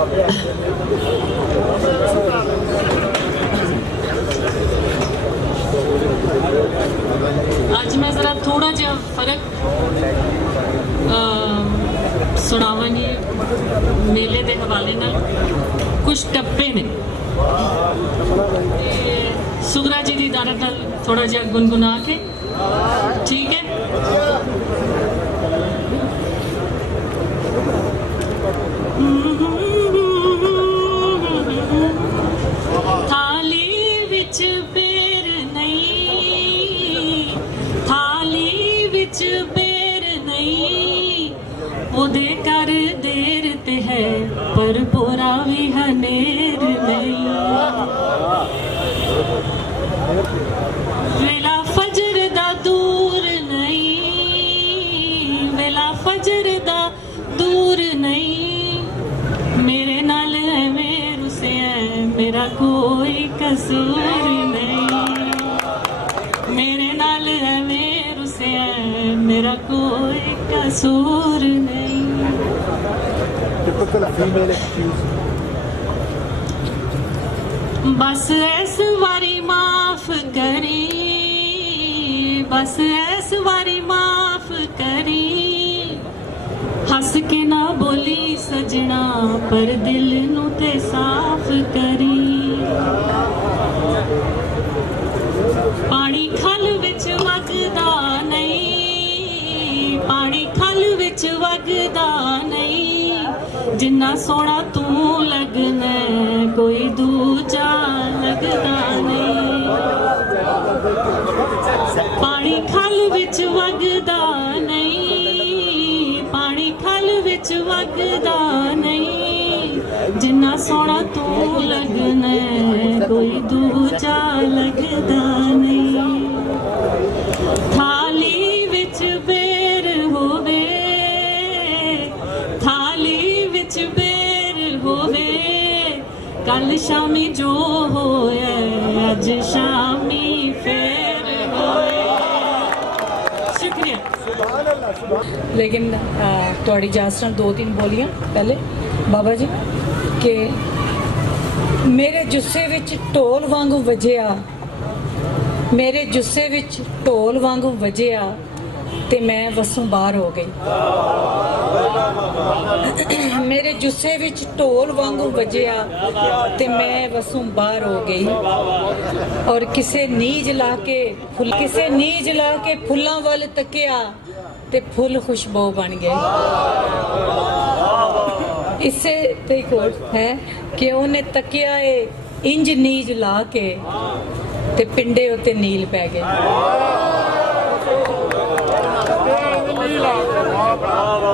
आज मैं ज़रा थोड़ा जिहा फर्क सुनावांगी मेले के हवाले नाल। कुछ टप्पे ने सुगरा जी की इजाजत नाल थोड़ा जिहा गुनगुना के, ठीक है। थाली विच बेर नहीं, थाली विच बेर नहीं, ओदे कर देर ते है पर बोरा भी हनेर नहीं। वेला फजर दा दूर नहीं, वेला फजर दा दूर नहीं, मेरे नाल एवें रुसे है मेरा कोई कसूर नहीं, मेरे नाल एवें रुसे है मेरा कोई कसूर नहीं। Typical female excuse. बस इस वारी माफ करी, बस इस वारी माफ करी, हस के ना बोली सजना पर दिल नू ते साफ करी। पानी खल विच वगदा नहीं, पानी खल विच वगदा नहीं, जिन्ना सोना तू लगना कोई दूजा लगदा नहीं। पानी खल विच वगदा नहीं, पानी खल विच वगदा नहीं, जिन्ना सोना तू लगना कोई दूजा लगदा नहीं। थाली विच बेर होवे, थाली विच बेर होवे, कल शामी जो होए अज शामी फेर होए। शुक्रिया। लेकिन थोड़ी इजाजत नाल 2-3 बोलियां पहले बाबा जी कि मेरे जुस्से विच ढोल वांगू वजिया, मेरे जुस्से विच ढोल वांगू वजिया ते मैं वसों बाहर हो गई। मेरे जुस्से विच ढोल वांगू वजिया ते मैं वसों बाहर हो गई। और किसे नीज ला के फुल, किसे नीज ला के फुल्लां वल तकिया ते फुल खुशबू बन गए। इससे ते एक और है कि उन्हें तकिया है इंज नीज ला के ते पिंडे उत्ते नील पै गए।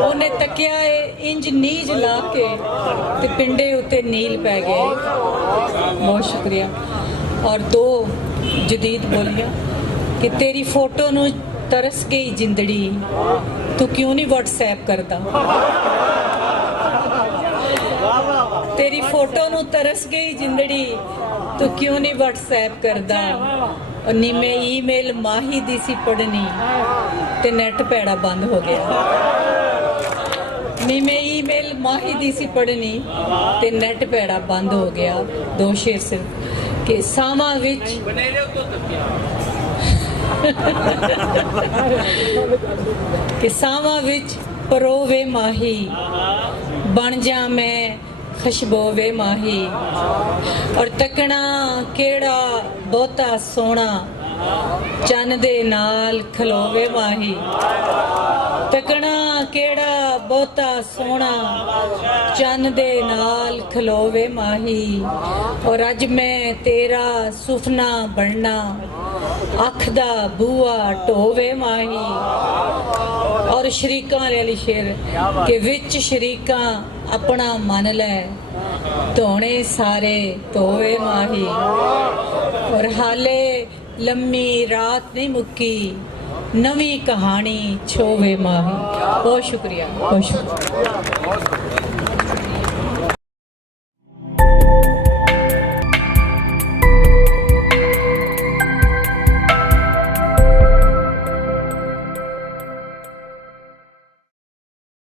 उन्हें तकिया है इंज नीज ला के ते पिंडे उत्ते नील पै गए। बहुत शुक्रिया। और 2 जदीद बोलियां कि तेरी फोटो नू तरस गई जिंदड़ी, तू क्यों नहीं व्हाट्सएप करदा। तेरी फोटो नू तरस गई जिंदड़ी, तू क्यों नहीं व्हाट्सएप करदा। और नी मैं ईमेल माही दी सी पढ़नी ते नेट पैड़ा बंद हो गया। नी मैं ईमेल माही दी सी पढ़नी ते नेट पैड़ा बंद हो गया। 2 शेर सिर्फ कि सावा विच कि सावा विच परोवे माही, बन जा मैं खुशबोवे माही। और तकना केड़ा बहुता सोना, चन दे नाल खलोवे माही। तकना केड़ा बहुता सोना, चन दे नाल खलोवे माही। और अज मैं तेरा सुफना बनना, अख दा बूआ ढोवे माही। और शरीकां वाली शेर के विच शरीकां अपना मन लै, धोने सारे धोवे माही। और हाले लम्मी रात नहीं मुक्की, नवी कहानी छोवे माही। बहुत शुक्रिया, बहुत शुक्रिया।